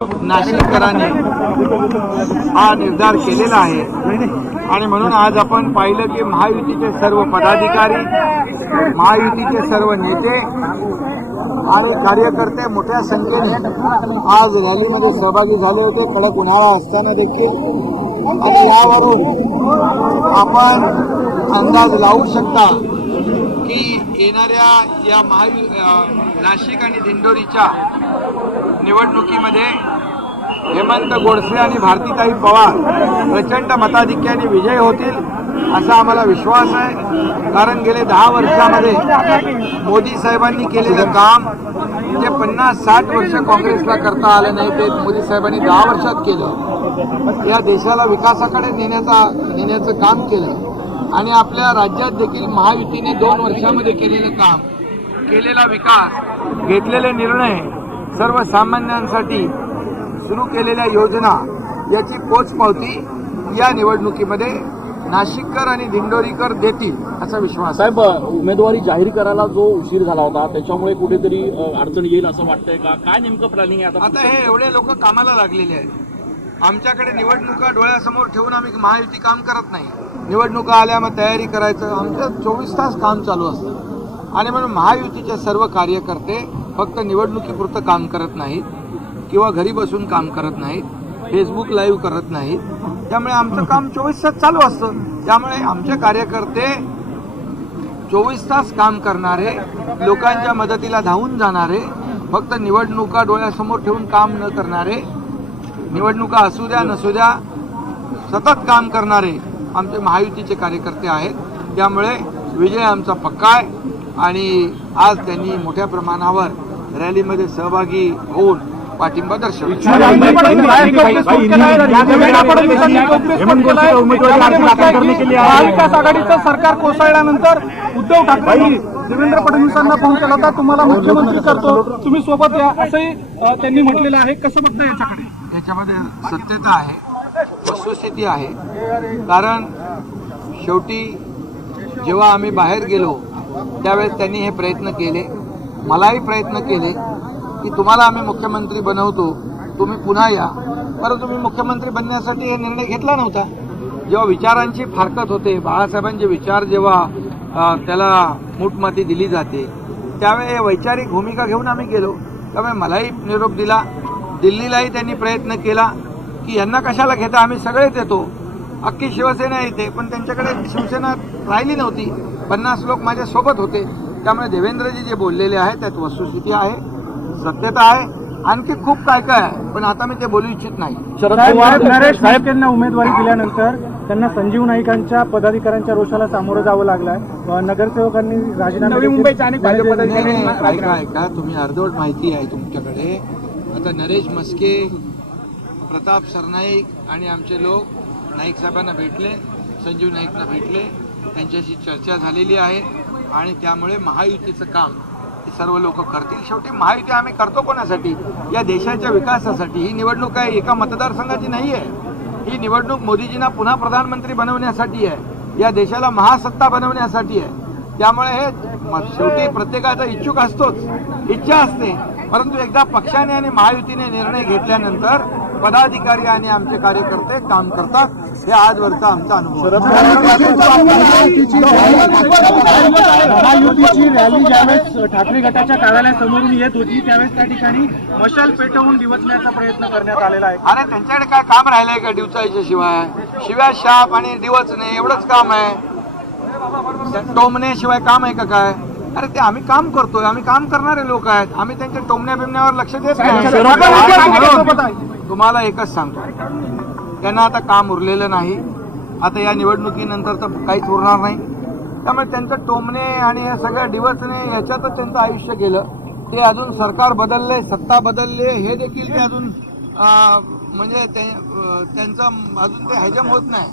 नाशिककरांनी हा निर्धार केलेला आहे. आणि म्हणून आज आपण पाहिलं की महायुतीचे सर्व पदाधिकारी महायुतीचे सर्व नेते आणि कार्यकर्ते मोठ्या संख्येने आज रॅलीमध्ये सहभागी झाले होते. कडक उन्हाळा असताना देखील. आणि यावरून आपण अंदाज लावू शकता की येणाऱ्या या महायु नाशिक आणि दिंडोरीच्या निवडणुकीमध्ये हेमंत गोडसे आणि भारतीताई पवार प्रचंड मताधिक्याने विजय होतील असा आम्हाला विश्वास आहे. कारण गेले दहा वर्षामध्ये मोदी साहेबांनी केलेलं काम जे पन्नास साठ वर्ष काँग्रेसला करता आलं नाही ते मोदी साहेबांनी दहा वर्षात केलं. या देशाला विकासाकडे नेण्याचा नेण्याचं काम केलं. आणि आपल्या राज्यात देखील महायुतीने दोन वर्षामध्ये केलेलं काम केलेला विकास घेतलेले निर्णय सर्वसामान्यांसाठी सुरू केलेल्या योजना याची पोचपावती या निवडणुकीमध्ये नाशिककर आणि दिंडोरीकर देतील असा विश्वास. साहेब उमेदवारी जाहीर करायला जो उशीर झाला होता त्याच्यामुळे कुठेतरी अडचण येईल असं वाटतंय का? काय नेमकं प्लॅनिंग आहे आता हे एवढे लोक कामाला लागलेले आहेत. आमच्याकडे निवडणुका डोळ्यासमोर ठेवून आम्ही महायुती काम करत नाही. निवडणुका आल्या मग तयारी करायचं. आमचं चोवीस तास काम चालू असतं. आणि म्हणून महायुतीचे सर्व कार्यकर्ते फक्त निवडणुकीपुरतं काम करत नाहीत किंवा घरी बसून काम करत नाहीत फेसबुक लाईव्ह करत नाहीत. त्यामुळे आमचं काम चोवीस तास चालू असतं. त्यामुळे आमचे कार्यकर्ते चोवीस तास काम करणारे लोकांच्या मदतीला धावून जाणारे फक्त निवडणुका डोळ्यासमोर ठेवून काम न करणारे निवडणुका असू द्या नसू द्या सतत काम करणारे आमचे महायुतीचे कार्यकर्ते आहेत. त्यामुळे विजय आमचा पक्का आहे. आणि आज त्यांनी मोठ्या प्रमाणावर रॅलीमध्ये सहभागी होऊन पाठिंबा दर्शवला. महाविकास आघाडीचं सरकार कोसळल्यानंतर उद्धव ठाकरे देवेंद्र फडणवीसांना फोन केला होता तुम्हाला मुख्यमंत्री करतो तुम्ही सोबत या असंही त्यांनी म्हटलेलं आहे. कसं बघता याच्याकडे? याच्यामध्ये सत्यता आहे. वस्तुस्थिती आहे. कारण शेवटी जेव्हा आम्ही बाहेर गेलो त्यावेळेस त्यांनी हे प्रयत्न केले. मलाही प्रयत्न केले की तुम्हाला आम्ही मुख्यमंत्री बनवतो तुम्ही पुन्हा या. परंतु मी मुख्यमंत्री बनण्यासाठी हे निर्णय घेतला नव्हता. जेव्हा विचारांची फारकत होते बाळासाहेबांचे विचार जेव्हा त्याला मूठमाती दिली जाते त्यावेळी वैचारिक भूमिका घेऊन आम्ही गेलो. त्यामुळे मलाही निरोप दिला. दिल्लीलाही त्यांनी प्रयत्न केला. की यांना कशाला घेता? आम्ही सगळेच येतो. अख्खी शिवसेना येते पण त्यांच्याकडे शिवसेना राहिली नव्हती. पन्नास लोक माझ्या सोबत होते. त्यामुळे देवेंद्रजी जे बोललेले आहे त्यात वस्तुस्थिती आहे सत्यता आहे. आणखी खूप काय काय आहे पण आता मी ते बोलू इच्छित नाही. शरद साहेब, पवार नरेश साहेब यांना उमेदवारी दिल्यानंतर त्यांना संजीव नाईकांच्या पदाधिकाऱ्यांच्या रोषाला सामोरं जावं लागलंय. नगरसेवकांनी राजीनामा नवी मुंबईच्या अनेक भाजप नाही, नाही, ऐका ऐका. तुम्ही अर्धवट माहिती आहे तुमच्याकडे. आता नरेश मस्के प्रताप सरनाईक आणि आमचे लोक नाईक साहेबांना भेटले संजीव नाईकना भेटले. त्यांच्याशी चर्चा झालेली आहे आणि त्यामुळे महायुतीचं काम हे सर्व लोक करतील. शेवटी महायुती आम्ही करतो कोणासाठी? या देशाच्या विकासासाठी. ही निवडणूक आहे एका मतदारसंघाची नाही आहे. ही निवडणूक मोदीजींना पुन्हा प्रधानमंत्री बनवण्यासाठी आहे. या देशाला महासत्ता बनवण्यासाठी आहे. त्यामुळे हे शेवटी प्रत्येकाचा इच्छुक असतोच. इच्छा असते. परंतु एकदा पक्षाने आणि महायुतीने निर्णय घेतल्यानंतर पदाधिकारी आणि आमचे कार्यकर्ते काम करतात हे आजवरचा आमचा अनुभव. रॅली ज्यावेळेस ठाकरे गटाच्या कार्यालयासमोरून येत होती त्यावेळेस त्या ठिकाणी मशाल पेटवून दिवसण्याचा प्रयत्न करण्यात आलेला आहे. अरे त्यांच्याकडे काय काम राहिलंय का डिवचायच्या शिवाय? शिव्या शाप आणि डिवचणे एवढंच काम आहे. टोमण्याशिवाय काम आहे का काय? अरे ते आम्ही काम करतोय आम्ही काम करणारे लोक आहेत. आम्ही त्यांच्या टोमण्या बिमण्यावर लक्ष देत नाही. तुम्हाला एकच सांगतो. त्यांना आता काम उरलेलं नाही. आता या निवडणुकीनंतर तर काहीच उरणार नाही. त्यामुळे त्यांचं टोमणे आणि हे सगळं डिवचणे याच्यातच त्यांचं आयुष्य गेलं. ते अजून सरकार बदलले सत्ता बदलले हे देखील ते अजून म्हणजे त्यांचं अजून ते हजम होत नाही.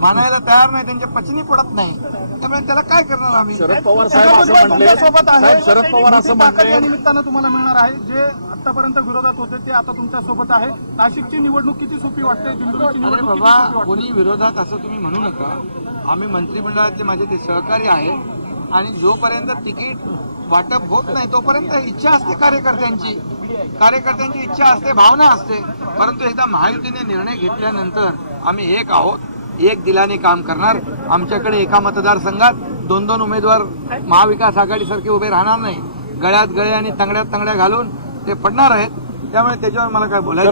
मानायला तयार नाही. त्यांच्या पचनी पडत नाही. त्यामुळे त्याला काय करणार आम्ही? शरद पवार साहेब असं म्हणले. आहे. साहेब, शरद पवार असं ताकद म्हणले. या निमित्तानं तुम्हाला मिळणार आहे. जे आतापर्यंत विरोधात होते ते आता तुमच्यासोबत आहे. नाशिकची निवडणूक किती सोपी वाटते? दिंडोरीची अरे निवडणूक किती बाबा सोपी वाटते? कोणी विरोधात असं तुम्ही म्हणू नका. आम्ही मंत्रिमंडळातले माझे ते सहकारी आहेत. आणि जोपर्यंत तिकीट वाटप होत नाही तोपर्यंत इच्छा असते कार्यकर्त्यांची. कार्यकर्त्यांची इच्छा असते भावना असते. परंतु एकदा महायुतीने निर्णय घेतल्यानंतर आम्ही एक आहोत. एक दिलाने काम करणार. आमच्याकडे एका मतदारसंघात दोन दोन उमेदवार महाविकास आघाडीसारखे उभे राहणार नाही. गळ्यात गळे आणि तंगड्यात तंगड्या घालून ते पडणार आहेत. त्यामुळे त्याच्यावर मला काय बोलायचं.